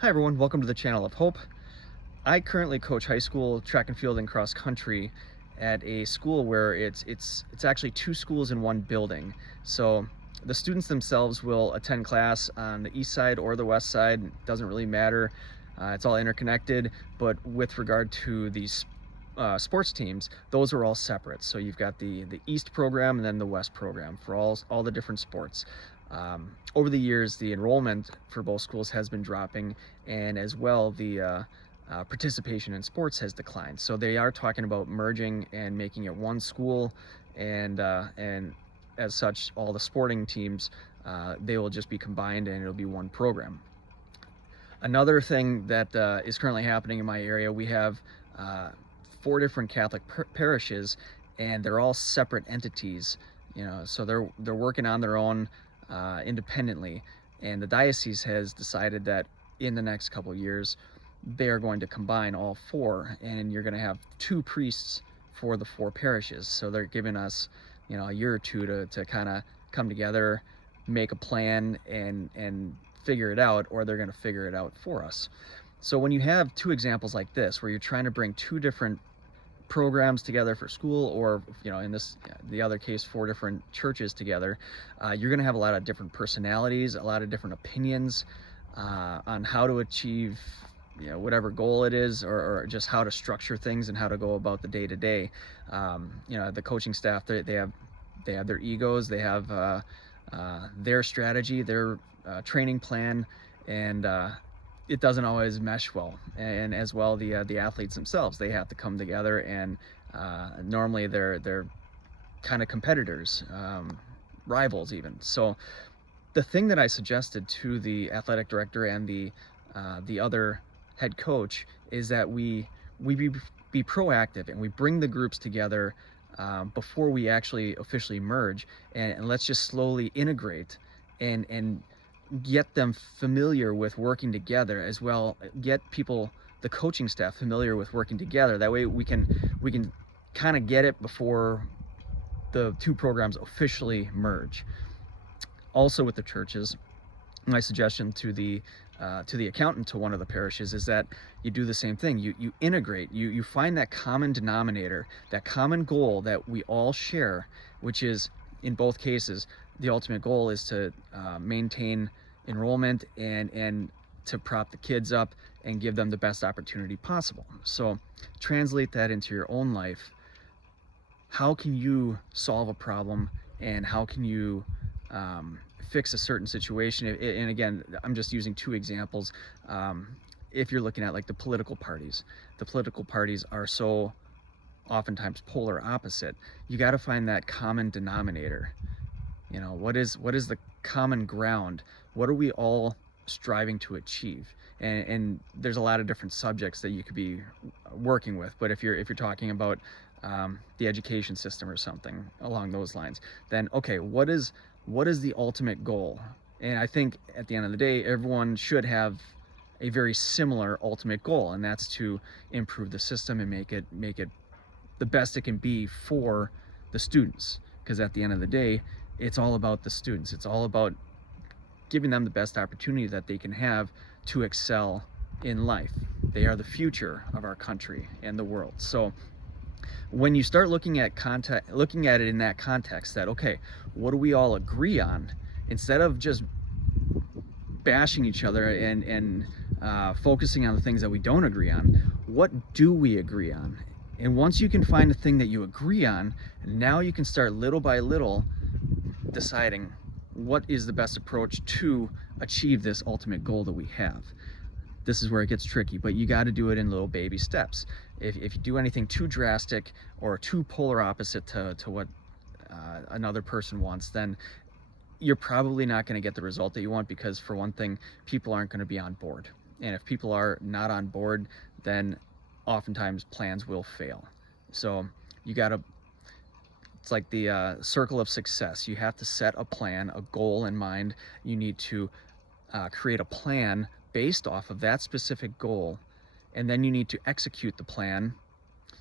Hi everyone, welcome to the Channel of Hope. I currently coach high school track and field and cross country at a school where it's actually two schools in one building. So the students themselves will attend class on the east side or the west side, doesn't really matter. It's all interconnected, but with regard to these sports teams, those are all separate. So you've got the East program and then the West program for all the different sports. Over the years, the enrollment for both schools has been dropping, and as well the participation in sports has declined. So they are talking about merging and making it one school, and as such, all the sporting teams they will just be combined and it'll be one program. Another thing that is currently happening in my area, we have uh, four different Catholic parishes, and they're all separate entities. So they're working on their own independently, and the diocese has decided that in the next couple of years they are going to combine all four, and you're going to have two priests for the four parishes. So they're giving us, a year or two to kind of come together, make a plan, and figure it out, or they're going to figure it out for us. So when you have two examples like this, where you're trying to bring two different programs together for school, or in the other case, four different churches together, you're going to have a lot of different personalities, a lot of different opinions on how to achieve whatever goal it is, or just how to structure things and how to go about the day to day. The coaching staff, they have their egos, they have their strategy, their training plan, and it doesn't always mesh well. And as well, the athletes themselves, they have to come together, and normally they're kind of competitors, rivals even. So the thing that I suggested to the athletic director and the other head coach is that we be proactive, and we bring the groups together before we actually officially merge, and let's just slowly integrate and get them familiar with working together, as well get people, the coaching staff, familiar with working together. That way we can kind of get it before the two programs officially merge. Also with the churches, my suggestion to the accountant to one of the parishes is that you do the same thing. You integrate, you find that common denominator, that common goal that we all share, which is, in both cases, the ultimate goal is to maintain enrollment and to prop the kids up and give them the best opportunity possible. So translate that into your own life. How can you solve a problem, and how can you fix a certain situation? And again, I'm just using two examples. If you're looking at like the political parties are so oftentimes polar opposite. You got to find that common denominator. What is the common ground? What are we all striving to achieve? And there's a lot of different subjects that you could be working with. But if you're talking about the education system or something along those lines, then okay, what is the ultimate goal? And I think at the end of the day, everyone should have a very similar ultimate goal, and that's to improve the system and make it the best it can be for the students. Because at the end of the day, it's all about the students. It's all about giving them the best opportunity that they can have to excel in life. They are the future of our country and the world. So when you start looking at it in that context, that okay, what do we all agree on, instead of just bashing each other and focusing on the things that we don't agree on, what do we agree on? And once you can find the thing that you agree on, now you can start little by little deciding what is the best approach to achieve this ultimate goal that we have. This is where it gets tricky, but you got to do it in little baby steps. If you do anything too drastic or too polar opposite to what another person wants, then you're probably not going to get the result that you want, because for one thing, people aren't going to be on board. And if people are not on board, then oftentimes plans will fail. So you got to, it's like the circle of success. You have to set a plan, a goal in mind. You need to create a plan based off of that specific goal, and then you need to execute the plan.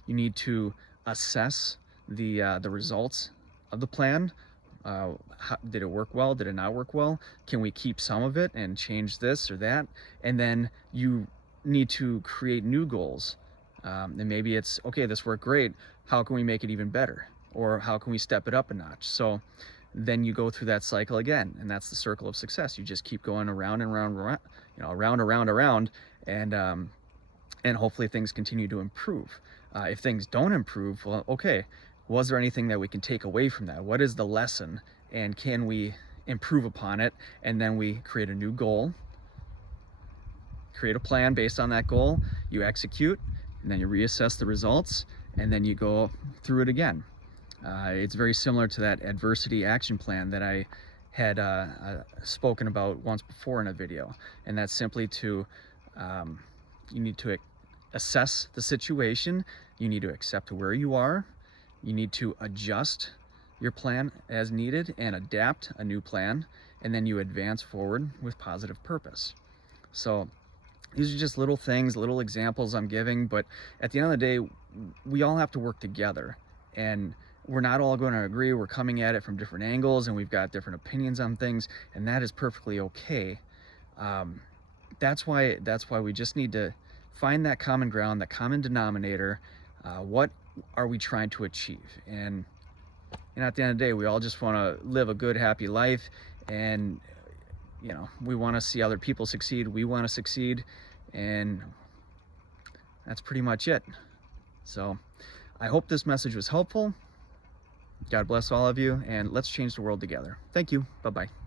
You need to assess the results of the plan Did it work well? Did it not work well? Can we keep some of it and change this or that? And then you need to create new goals. And maybe it's, okay, this worked great. How can we make it even better? Or how can we step it up a notch? So then you go through that cycle again, and that's the circle of success. You just keep going around and around, around, and hopefully things continue to improve. If things don't improve, well, okay, was there anything that we can take away from that? What is the lesson, and can we improve upon it? And then we create a new goal, create a plan based on that goal, you execute, and then you reassess the results, and then you go through it again. It's very similar to that adversity action plan that I had spoken about once before in a video, and that's simply to you need to assess the situation, you need to accept where you are, you need to adjust your plan as needed and adapt a new plan, and then you advance forward with positive purpose. So these are just little things, little examples I'm giving, but at the end of the day, we all have to work together, and we're not all going to agree. We're coming at it from different angles, and we've got different opinions on things, and that is perfectly okay. That's why we just need to find that common ground, that common denominator. What are we trying to achieve? And at the end of the day, we all just want to live a good, happy life, and we want to see other people succeed. We want to succeed, and that's pretty much it. So I hope this message was helpful. God bless all of you, and let's change the world together. Thank you. Bye-bye.